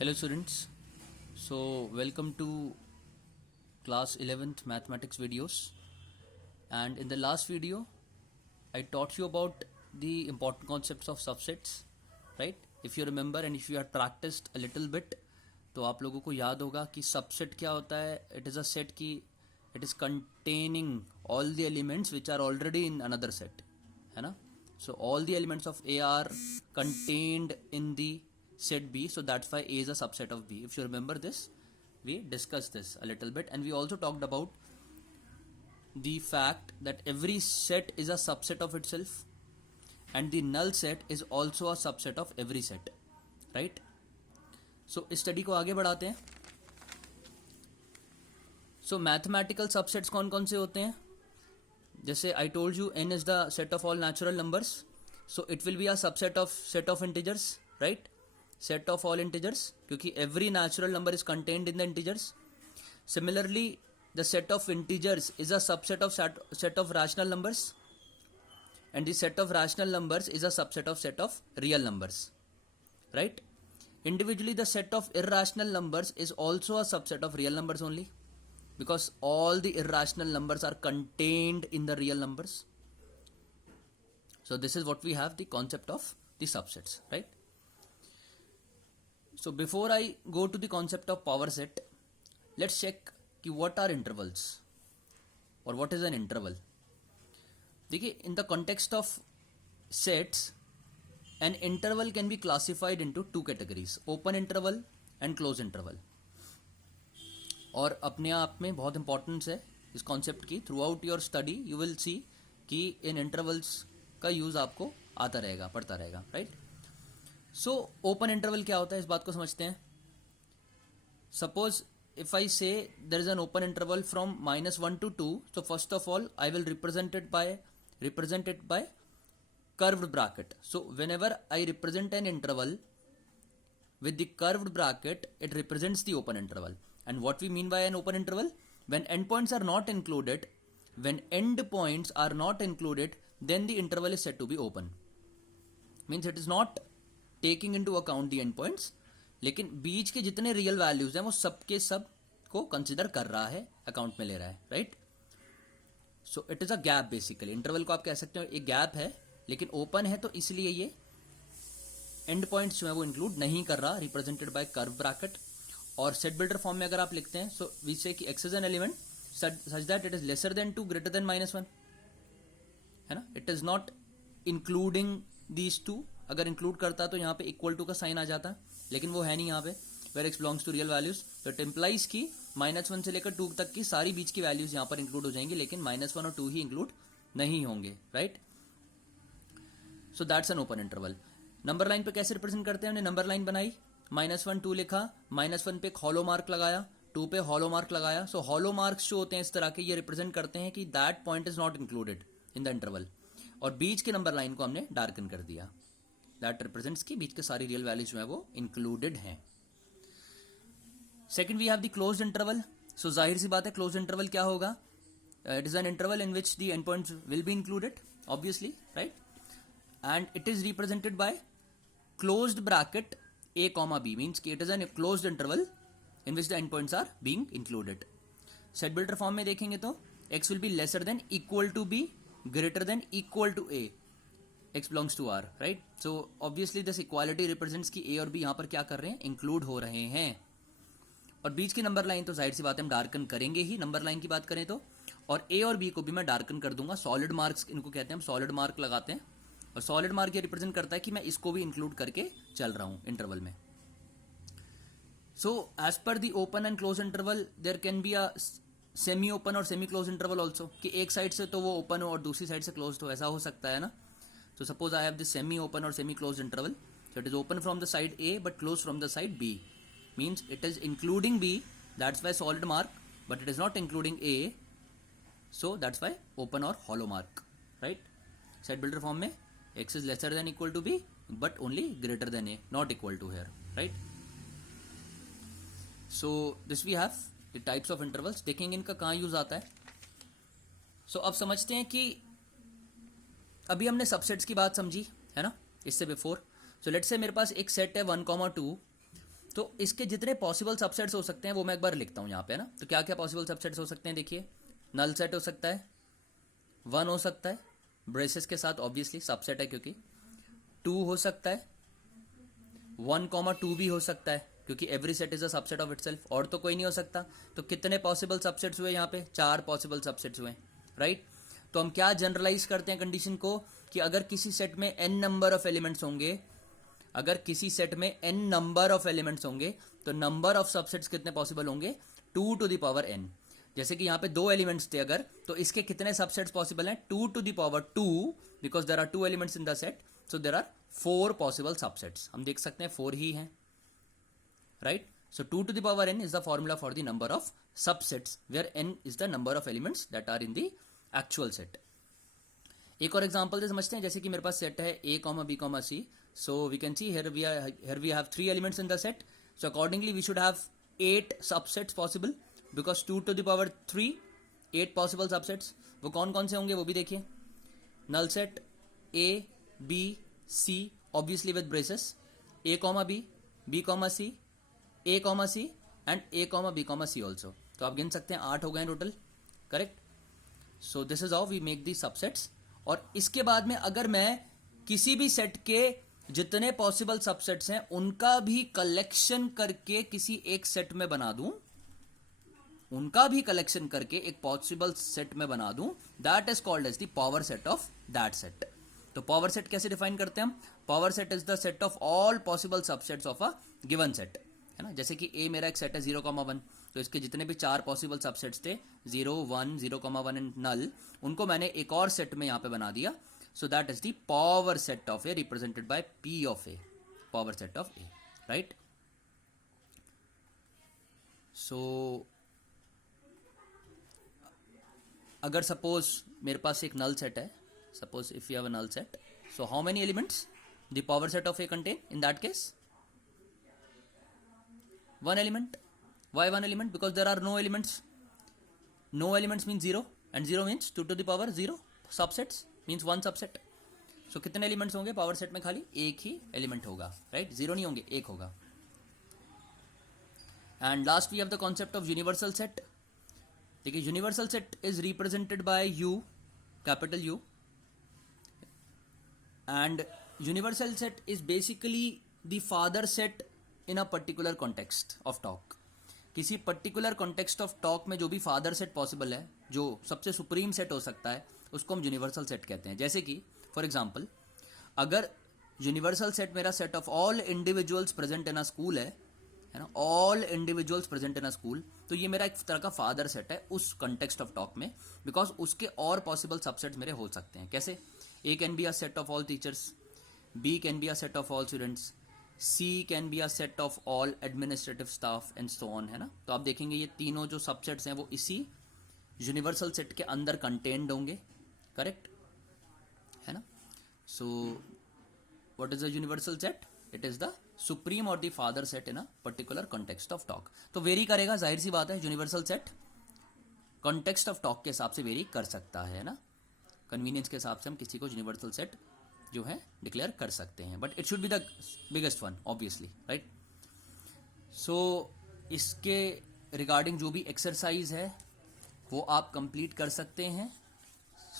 Hello students, so welcome to class 11th mathematics videos, and in the last video I taught you about the important concepts of subsets, right? If you remember and if you had practiced a little bit तो आप लोगों को याद होगा कि subset क्या होता है. इट इज़ अ सेट की it is containing all the elements which are already in another set, है ना. So all the elements of A are contained in the set B, so that's why A is a subset of B. If you remember this, we discussed this a little bit, and we also talked about the fact that every set is a subset of itself and the null set is also a subset of every set, right? So इस study को आगे बढ़ाते हैं. So mathematical subsets कौन कौन से होते हैं? जैसे I told you n is the set of all natural numbers, so it will be a subset of integers, right? Set of all integers, क्योंकि every natural number is contained in the integers. Similarly, the set of integers is a subset of set of rational numbers, and the set of rational numbers is a subset of real numbers, right? Individually, the set of irrational numbers is also a subset of real numbers only, because all the irrational numbers are contained in the real numbers. So this is what we have, the concept of the subsets, right? So before I go to the concept of power set, let's check कि what are intervals or what is an interval. देखिए, in the context of sets, an interval can be classified into two categories, open interval and closed interval. और अपने आप में बहुत importance है इस concept की. Through out your study you will see कि इन इंटरवल्स का यूज आपको आता रहेगा, पढ़ता रहेगा, राइट? सो ओपन इंटरवल क्या होता है, इस बात को समझते हैं. Suppose if I say there is an open interval from -1 to 2, so first of all I will represent it by curved bracket. So whenever I represent an interval with the curved bracket, it represents the open interval. And what we mean by an open interval? When endpoints are not included, then the interval is said to be open. Means it is not taking into account the endpoints, लेकिन बीच के जितने real values हैं वो सब के सब को consider कर रहा है, अकाउंट में ले रहा है, right? So it is a gap. Basically interval को आप कह सकते हो एक गैप है, लेकिन ओपन है तो इसलिए ये एंड पॉइंट्स जो है वो इंक्लूड नहीं कर रहा, रिप्रेजेंटेड बाय कर्व ब्रैकेट. और सेट बिल्डर फॉर्म में अगर आप लिखते हैं, सो वी से कि x is an element such that it is lesser than 2 greater than -1, है ना. It is not including these two. अगर इंक्लूड करता तो यहाँ पे इक्वल टू का साइन आ जाता, लेकिन वो है नहीं यहाँ पे. Where x belongs to real values, तो इट इम्प्लाइज की -1 से लेकर 2 तक की सारी बीच की वैल्यूज यहाँ पर इंक्लूड हो जाएंगी, लेकिन -1 और 2 ही इंक्लूड नहीं होंगे, right? So that's an open interval. Number line पे कैसे रिप्रेजेंट करते हैं? हमने नंबर लाइन बनाई, -1 2 लिखा, -1 पे एक हॉलो मार्क लगाया, 2 पे हॉलो मार्क लगाया. सो हॉलो मार्क्स जो होते हैं इस तरह के, ये रिप्रेजेंट करते हैं कि that point is not included in the interval. और बीच के नंबर लाइन को हमने डार्कन कर दिया, दैट रिप्रेजेंट्स की बीच के सारी रियल वैल्यूज जो है वो इंक्लूडेड हैं. Second we have the closed interval. So जाहिर सी बात है, क्लोज्ड इंटरवल क्या होगा? It is an interval in which the end points will be included, obviously, right? And it is represented by closed bracket a comma b, means it is a closed interval in which the endpoints are being included. Set builder form में देखेंगे तो x will be lesser than equal to b, greater than equal to a, x belongs to r, right? So obviously this equality represents कि a और b यहाँ पर क्या कर रहे हैं, इंक्लूड हो रहे हैं. और बीच की नंबर लाइन तो जाहिर सी बात है हम डार्कन करेंगे ही. नंबर लाइन की बात करें तो, और a और b को भी मैं डार्कन कर दूंगा. सॉलिड मार्क्स इनको कहते हैं, हम सॉलिड मार्क लगाते हैं. और सॉलिड मार्क ये रिप्रेजेंट करता है कि मैं इसको भी इंक्लूड करके चल रहा हूं इंटरवल में. So as per the open and close interval there can be a semi open और सेमी क्लोज इंटरवल ऑल्सो, कि एक साइड से तो वो ओपन हो और दूसरी साइड से क्लोज हो, ऐसा हो सकता है ना. So suppose I have this semi open और semi close interval. So it is open from the side A but close from the side B, means it is including B, that's why solid mark, but it is not including A, so that's why open और hollow mark, right? Set builder form में x is lesser than equal to b but only greater than a, not equal to here, right? So this we have the types of intervals. देखेंगे इनका कहाँ use आता है. So अब समझते हैं कि अभी हमने सबसेट्स की बात समझी है ना इससे बिफोर. सो लेट्स से मेरे पास एक सेट है 1, 2 तो इसके जितने पॉसिबल सबसेट्स हो सकते हैं वो मैं एक बार लिखता हूं यहाँ पे, है ना। तो क्या क्या पॉसिबल सबसेट्स हो सकते हैं, देखिए, नल सेट हो सकता है, 1 हो सकता है ब्रेसेस के साथ, ऑब्वियसली सबसेट है क्योंकि, 2 हो सकता है, 1,2 भी हो सकता है क्योंकि every set is a subset of itself, और तो कोई नहीं हो सकता। तो कितने पॉसिबल सबसेट्स हुए यहाँ पे, 4 पॉसिबल सबसेट्स हुए, राइट। तो हम क्या जनरलाइज करते हैं कंडीशन को कि अगर किसी सेट में n नंबर ऑफ एलिमेंट्स होंगे, अगर किसी सेट में n नंबर ऑफ एलिमेंट्स होंगे तो नंबर ऑफ सबसेट्स कितने पॉसिबल होंगे, 2 to the power n। जैसे कि यहाँ पे 2 एलिमेंट्स थे अगर, तो इसके कितने सबसेट्स पॉसिबल हैं, 2 to the power 2, because there are 2 elements in the set, so there are 4 possible subsets. हम देख सकते हैं 4 ही हैं, right. So 2 to the power n is the formula for the number of subsets where n is the number of elements that are in the actual set. एक और example से समझते हैं, जैसे कि मेरे पास सेट है a, b, c. So we can see here we have 3 elements in the set. So accordingly we should have 8 subsets possible because 2 to the power 3, 8 possible subsets. वो कौन कौन से होंगे वो भी देखिए, null set a, b, c obviously with braces, a, b, b, c, a, c and a, b, c also. तो आप गिन सकते हैं 8 हो गए total, correct. So this is how we make the subsets. और इसके बाद में अगर मैं किसी भी सेट के जितने पॉसिबल सबसेट्स हैं उनका भी कलेक्शन करके किसी एक सेट में बना दूं, उनका भी कलेक्शन करके एक पॉसिबल सेट में बना दूं, that is called as the power set of that set. तो पावर सेट कैसे डिफाइन करते हैं हम, power set is the set of all possible subsets of a given set, है ना। जैसे कि ए मेरा एक सेट है 0,1, तो इसके जितने भी 4 पॉसिबल सबसेट्स थे 0, 1, 0,1 एंड नल, उनको मैंने एक और सेट में यहां पे बना दिया। So that is the power set of A represented by P of A, power set of A, right. So अगर सपोज मेरे पास एक नल सेट है, suppose if you have a null set, so how many elements the power set of A contain in that case, 1 element. Why 1 element? Because there are no elements. No elements means 0 and 0 means 2 to the power 0. Subsets means 1 subset. So कितने elements होंगे power set में, खाली एक ही element होगा, right, 0 नहीं होंगे, एक होगा। And last we have the concept of universal set. देखिए universal set is represented by U, capital U, and universal set is basically the father set in a particular context of talk. किसी particular context of talk में जो भी father set possible है, जो सबसे supreme set हो सकता है, उसको हम यूनिवर्सल सेट कहते हैं। जैसे कि फॉर एग्जांपल अगर यूनिवर्सल सेट मेरा set of all individuals present in a school है ना, all individuals present in a school, तो ये मेरा एक तरह का फादर सेट है उस कॉन्टेक्स्ट ऑफ टॉक में, बिकॉज उसके और पॉसिबल सबसेट्स मेरे हो सकते हैं। कैसे, A can be a set of all teachers, B can be a set of all students, C can be a set of all administrative staff and so on, है ना। तो आप देखेंगे ये तीनों जो सबसेट्स हैं वो इसी यूनिवर्सल सेट के अंदर कंटेन्ड होंगे, करेक्ट, है ना। So what is the universal set, it is the supreme और the father set in a particular context of talk. तो वेरी करेगा, जाहिर सी बात है, universal set context of talk के हिसाब से वेरी कर सकता है ना, कन्वीनियंस के हिसाब से हम किसी को यूनिवर्सल सेट जो है डिक्लेयर कर सकते हैं, but it should be the biggest one obviously, right. So इसके रिगार्डिंग जो भी एक्सरसाइज है वो आप कंप्लीट कर सकते हैं।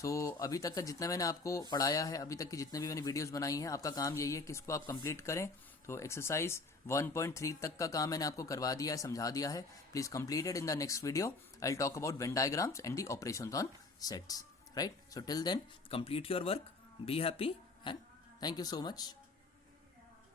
सो अभी तक का जितना मैंने आपको पढ़ाया है, अभी तक की जितने भी मैंने वीडियोस बनाई हैं, आपका काम यही है कि इसको आप कंप्लीट करें। तो एक्सरसाइज 1.3 तक का काम मैंने आपको करवा दिया है, समझा दिया है। Please completed. In the next video I will talk about Venn diagrams and the operations on sets, right. So till then complete your work, be happy, and thank you so much.